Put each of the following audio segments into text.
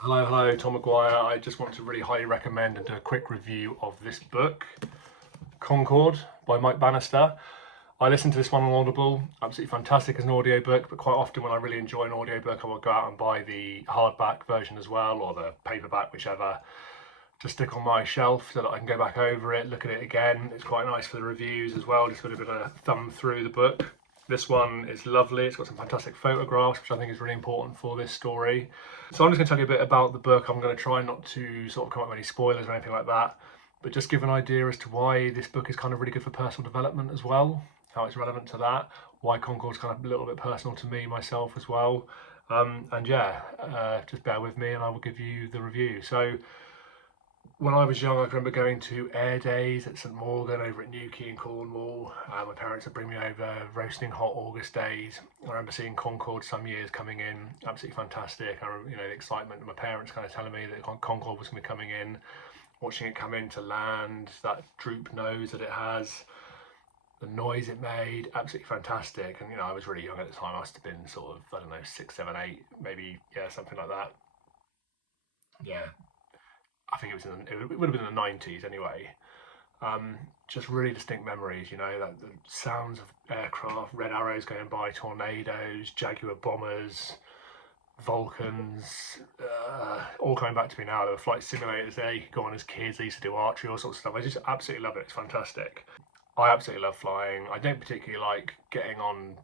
Hello, Tom Maguire. I just want to really highly recommend and do a quick review of this book, Concorde by Mike Bannister. I listened to this one on Audible, absolutely fantastic as an audiobook, but quite often when I really enjoy an audiobook, I will go out and buy the hardback version as well, or the paperback, whichever, to stick on my shelf so that I can go back over it, look at it again. It's quite nice for the reviews as well, just a bit of a thumb through the book. This one is lovely. It's got some fantastic photographs, which I think is really important for this story. So I'm just going to tell you a bit about the book. I'm going to try not to sort of come up with any spoilers or anything like that, but just give an idea as to why this book is kind of really good for personal development as well, how it's relevant to that, why Concorde's kind of a little bit personal to me, myself as well. And yeah, just bear with me and I will give you the review. So when I was young, I remember going to air days at St Morgan over at Newquay in Cornwall. My parents would bring me over roasting hot August days. I remember seeing Concorde some years coming in, absolutely fantastic. I remember, the excitement of my parents kind of telling me that Concorde was going to be coming in, watching it come in to land, that droop nose that it has, the noise it made, absolutely fantastic. And I was really young at the time. I must have been sort of, I don't know, 6, 7, 8, maybe, yeah, something like that. Yeah, I think it would have been in the 90s anyway. Just really distinct memories, that the sounds of aircraft, red arrows going by, tornadoes, Jaguar bombers, Vulcans, all coming back to me now. There were flight simulators there, you could go on as kids, they used to do archery, all sorts of stuff. I just absolutely love it, it's fantastic. I absolutely love flying. I don't particularly like getting on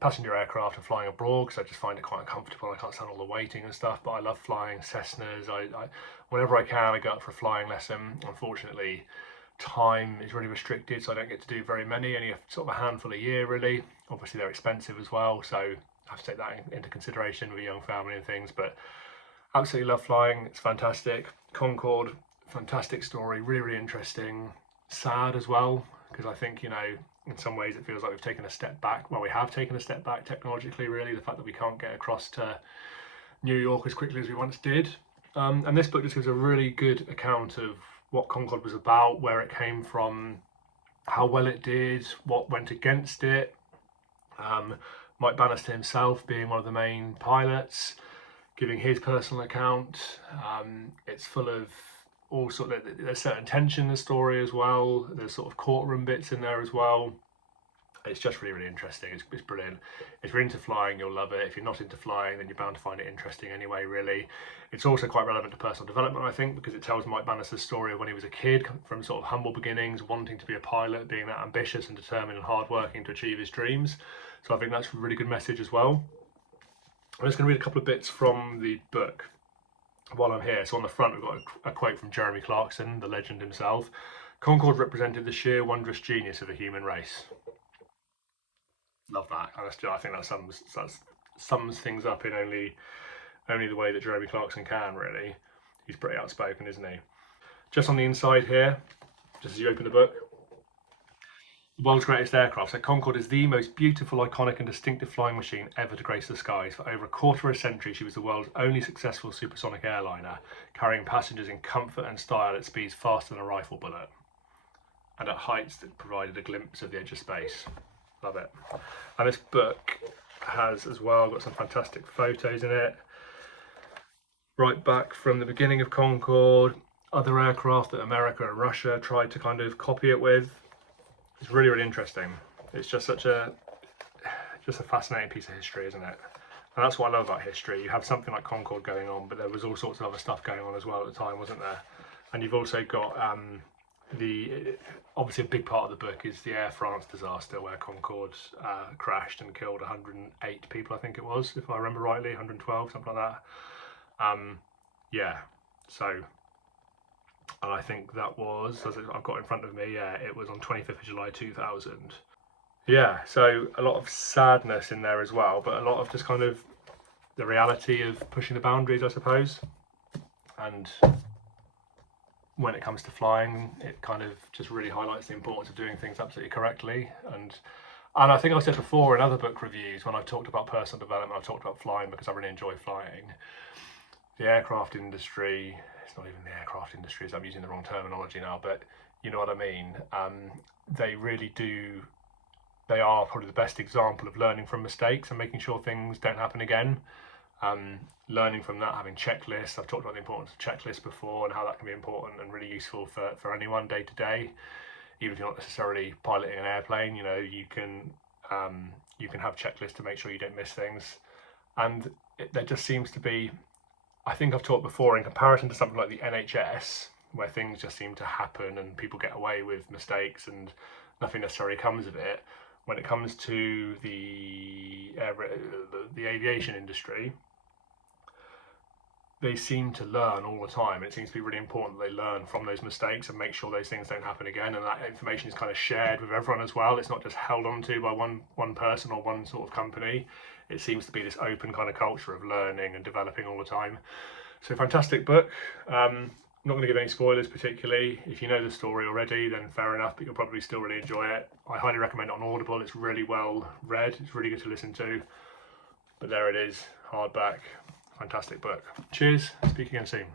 passenger aircraft and flying abroad because I just find it quite uncomfortable. I can't stand all the waiting and stuff, but I love flying Cessnas. Whenever I can, I go up for a flying lesson. Unfortunately, time is really restricted, so I don't get to do very many, only sort of a handful a year really. Obviously they're expensive as well, so I have to take that into consideration with a young family and things, but absolutely love flying. It's fantastic. Concorde, fantastic story, really interesting, sad as well, because I think in some ways it feels like we've taken a step back. Well, we have taken a step back technologically, really. The fact that we can't get across to New York as quickly as we once did. And this book just gives a really good account of what Concorde was about, where it came from, how well it did, what went against it. Mike Bannister himself being one of the main pilots, giving his personal account. It's full of all sort of, there's certain tension in the story as well. There's sort of courtroom bits in there as well. It's just really interesting. It's brilliant. If you're into flying, you'll love it. If you're not into flying, then you're bound to find it interesting anyway, really. It's also quite relevant to personal development, I think, because it tells Mike Bannister's story of when he was a kid, from sort of humble beginnings, wanting to be a pilot, being that ambitious and determined and hardworking to achieve his dreams. So I think that's a really good message as well. I'm just going to read a couple of bits from the book while I'm here. So on the front, we've got a quote from Jeremy Clarkson, the legend himself. Concorde represented the sheer wondrous genius of the human race. Love that. And I think that sums things up in only the way that Jeremy Clarkson can, really. He's pretty outspoken, isn't he? Just on the inside here, just as you open the book, the world's greatest aircraft. So Concorde is the most beautiful, iconic and distinctive flying machine ever to grace the skies. For over a quarter of a century, she was the world's only successful supersonic airliner, carrying passengers in comfort and style at speeds faster than a rifle bullet, and at heights that provided a glimpse of the edge of space. Love it. And this book has as well got some fantastic photos in it, right back from the beginning of Concorde, other aircraft that America and Russia tried to kind of copy it with. It's really interesting. It's just a fascinating piece of history, isn't it? And that's what I love about history. You have something like Concorde going on, but there was all sorts of other stuff going on as well at the time, wasn't there? And you've also got obviously a big part of the book is the Air France disaster where Concorde crashed and killed 108 people, I think it was, if I remember rightly, 112, something like that. Yeah, so, and I think that was, as I've got in front of me, yeah, it was on 25th of July 2000. Yeah, so a lot of sadness in there as well, but a lot of just kind of the reality of pushing the boundaries, I suppose. And when it comes to flying, it kind of just really highlights the importance of doing things absolutely correctly. And I think I said before in other book reviews, when I've talked about personal development, I've talked about flying because I really enjoy flying. The aircraft industry, it's not even the aircraft industry, I'm using the wrong terminology now, but you know what I mean. They really do, they are probably the best example of learning from mistakes and making sure things don't happen again. Learning from that, having checklists. I've talked about the importance of checklists before and how that can be important and really useful for anyone day to day. Even if you're not necessarily piloting an airplane, you know, you can have checklists to make sure you don't miss things. And there just seems to be, I think I've talked before, in comparison to something like the NHS, where things just seem to happen and people get away with mistakes and nothing necessarily comes of it. When it comes to the aviation industry, they seem to learn all the time. It seems to be really important that they learn from those mistakes and make sure those things don't happen again, and that information is kind of shared with everyone as well. It's not just held onto by one person or one sort of company. It seems to be this open kind of culture of learning and developing all the time. So fantastic book. I'm not going to give any spoilers particularly. If you know the story already, then fair enough, but you'll probably still really enjoy it. I highly recommend it on Audible. It's really well read. It's really good to listen to. But there it is, hardback. Fantastic book. Cheers. Speak again soon.